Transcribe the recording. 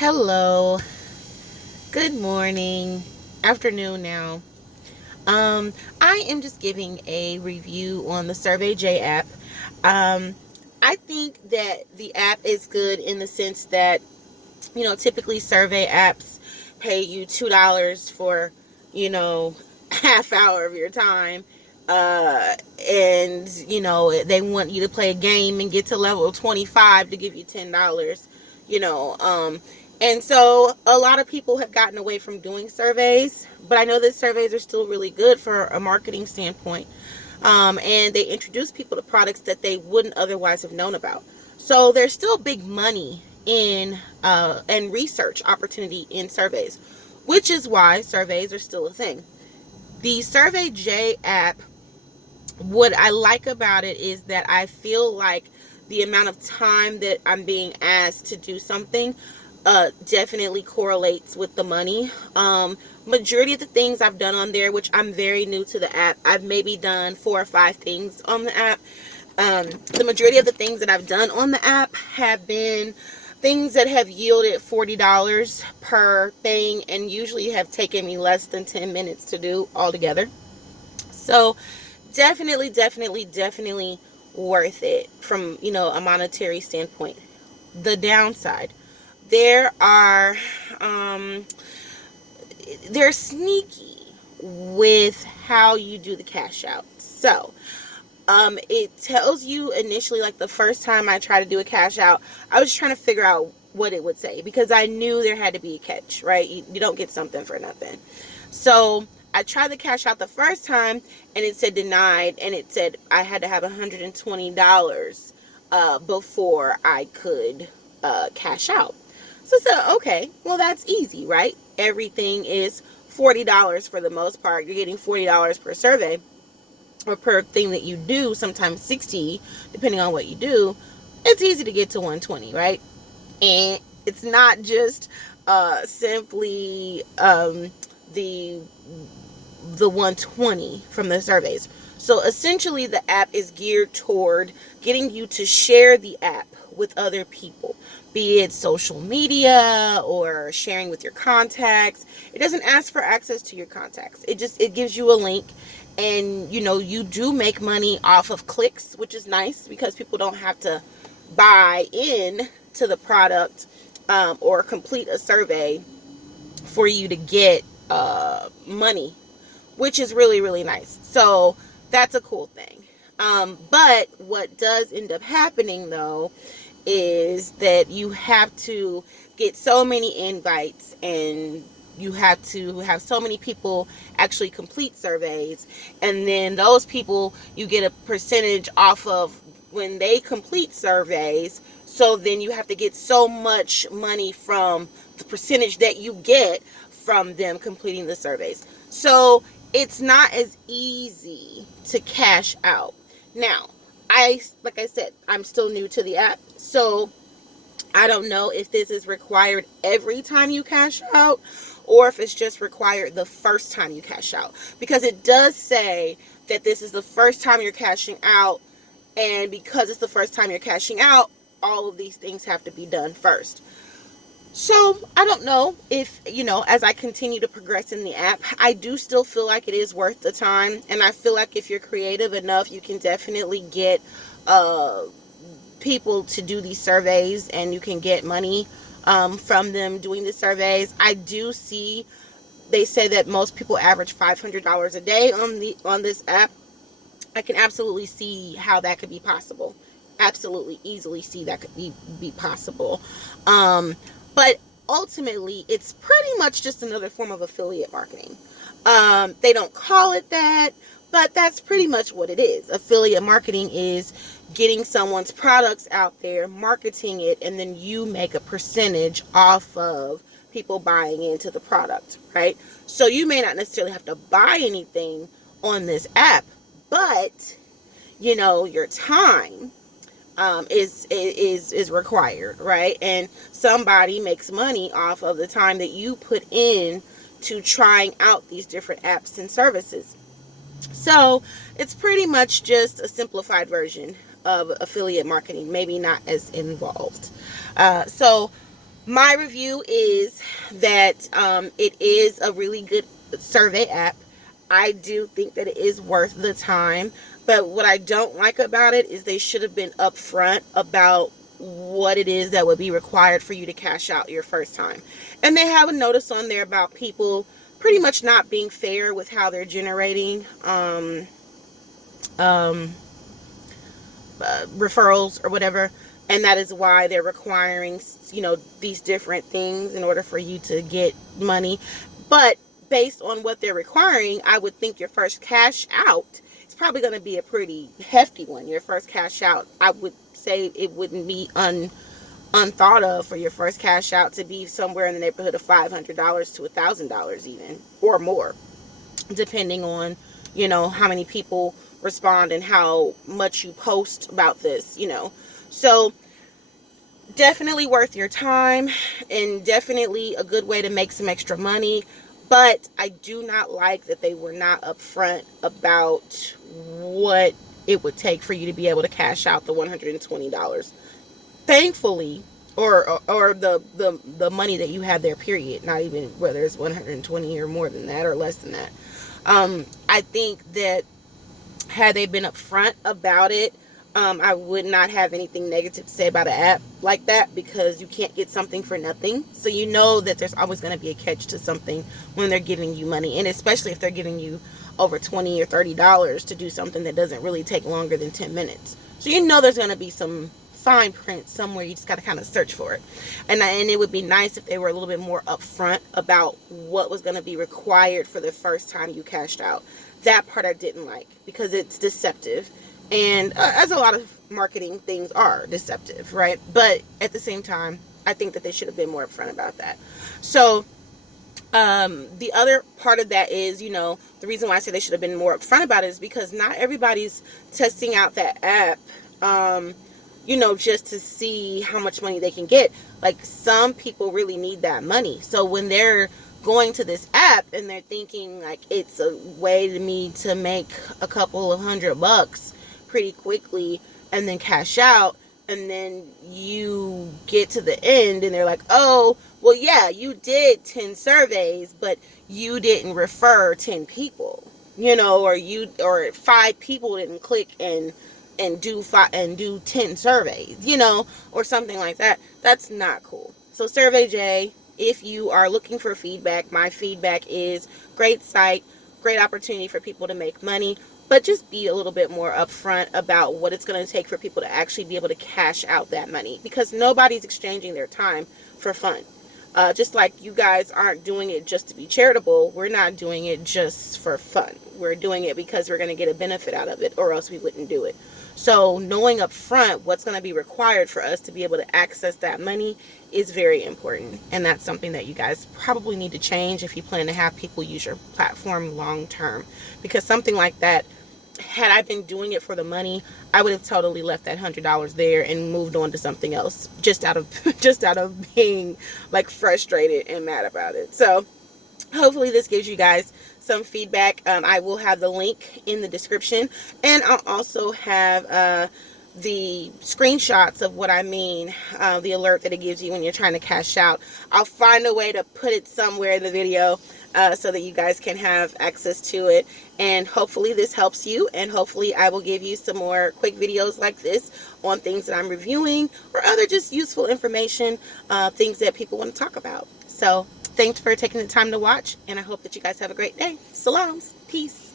Hello, good morning, afternoon now. I am just giving a review on the SurveyJ app. Um, I think that the app is good in the sense that, typically survey apps pay you $2 for, half hour of your time. And, they want you to play a game and get to level 25 to give you $10, you know. And so a lot of people have gotten away from doing surveys, but I know that surveys are still really good for a marketing standpoint. And they introduce people to products that they wouldn't otherwise have known about. So there's still big money in and research opportunity in surveys, which is why surveys are still a thing. The SurveyJ app, what I like about it is that I feel like the amount of time that I'm being asked to do something definitely correlates with the money. Majority of the things I've done on there, which I'm very new to the app, I've maybe done 4 or 5 things on the app. The majority of the things that I've done on the app have been things that have yielded $40 per thing and usually have taken me less than 10 minutes to do altogether. So definitely worth it from, a monetary standpoint. The downside, there are they're sneaky with how you do the cash out. So it tells you initially, like the first time I tried to do a cash out, I was trying to figure out what it would say because I knew there had to be a catch, right? You don't get something for nothing. So I tried to cash out the first time and it said denied, and it said I had to have $120 before I could cash out. So I said, okay, well, that's easy, right? Everything is $40 for the most part. You're getting $40 per survey or per thing that you do, sometimes 60, depending on what you do. It's easy to get to 120, right? And it's not just simply the 120 from the surveys. So essentially the app is geared toward getting you to share the app with other people, be it social media or sharing with your contacts. It doesn't ask for access to your contacts. It gives you a link, and you do make money off of clicks, which is nice because people don't have to buy in to the product or complete a survey for you to get money, which is really nice. So that's a cool thing. But what does end up happening though is that you have to get so many invites and you have to have so many people actually complete surveys, and then those people you get a percentage off of when they complete surveys. So then you have to get so much money from the percentage that you get from them completing the surveys. So it's not as easy to cash out. Now, like I said, I'm still new to the app, so I don't know if this is required every time you cash out or if it's just required the first time you cash out, because it does say that this is the first time you're cashing out, and because it's the first time you're cashing out, all of these things have to be done first. So I don't know if, as I continue to progress in the app, I do still feel like it is worth the time. And I feel like if you're creative enough, you can definitely get people to do these surveys and you can get money from them doing the surveys. I do see, they say that most people average $500 a day on this app. I can absolutely see how that could be possible. Absolutely easily see that could be possible. But ultimately, it's pretty much just another form of affiliate marketing. They don't call it that, but that's pretty much what it is. Affiliate marketing is getting someone's products out there, marketing it, and then you make a percentage off of people buying into the product, right? So you may not necessarily have to buy anything on this app, but your time is required, right? And somebody makes money off of the time that you put in to trying out these different apps and services. So it's pretty much just a simplified version of affiliate marketing, maybe not as involved. So My review is that it is a really good survey app. I do think that it is worth the time, but what I don't like about it is they should have been upfront about what it is that would be required for you to cash out your first time. And they have a notice on there about people pretty much not being fair with how they're generating referrals or whatever, and that is why they're requiring, you know, these different things in order for you to get money. But based on what they're requiring, I would think your first cash out is probably going to be a pretty hefty one. Your first cash out, I would say it wouldn't be unthought of for your first cash out to be somewhere in the neighborhood of $500 to $1,000 even, or more, depending on, you know, how many people respond and how much you post about this, you know. So definitely worth your time and definitely a good way to make some extra money. But I do not like that they were not upfront about what it would take for you to be able to cash out the $120. Thankfully, or the money that you have there, period, not even whether it's 120 or more than that or less than that. I think that had they been upfront about it, I would not have anything negative to say about an app like that, because you can't get something for nothing. So you know that there's always going to be a catch to something when they're giving you money, and especially if they're giving you over $20 or $30 to do something that doesn't really take longer than 10 minutes. So you know there's going to be some fine print somewhere. You just got to kind of search for it. And it would be nice if they were a little bit more upfront about what was going to be required for the first time you cashed out. That part I didn't like, because it's deceptive. And as a lot of marketing things are deceptive, right? But at the same time, I think that they should have been more upfront about that. So the other part of that is, you know, the reason why I say they should have been more upfront about it is because not everybody's testing out that app, you know, just to see how much money they can get. Like, some people really need that money. So when they're going to this app and they're thinking like it's a way to me to make a couple of $100 pretty quickly and then cash out, and then you get to the end and they're like, oh, well, yeah, you did 10 surveys, but you didn't refer 10 people, you know, or 5 people didn't click and do 10 surveys, you know, or something like that. That's not cool. So SurveyJ, if you are looking for feedback, my feedback is great site, great opportunity for people to make money, but just be a little bit more upfront about what it's going to take for people to actually be able to cash out that money, because nobody's exchanging their time for fun. Just like you guys aren't doing it just to be charitable, we're not doing it just for fun. We're doing it because we're going to get a benefit out of it, or else we wouldn't do it. So knowing up front what's going to be required for us to be able to access that money is very important. And that's something that you guys probably need to change if you plan to have people use your platform long term. Because something like that, had I been doing it for the money, I would have totally left that $100 there and moved on to something else, just out of being like frustrated and mad about it. So hopefully this gives you guys some feedback. I will have the link in the description, and I'll also have the screenshots of what I mean, the alert that it gives you when you're trying to cash out. I'll find a way to put it somewhere in the video so that you guys can have access to it. And hopefully this helps you, and hopefully I will give you some more quick videos like this on things that I'm reviewing or other just useful information, things that people want to talk about. So thanks for taking the time to watch, and I hope that you guys have a great day. Salams. Peace.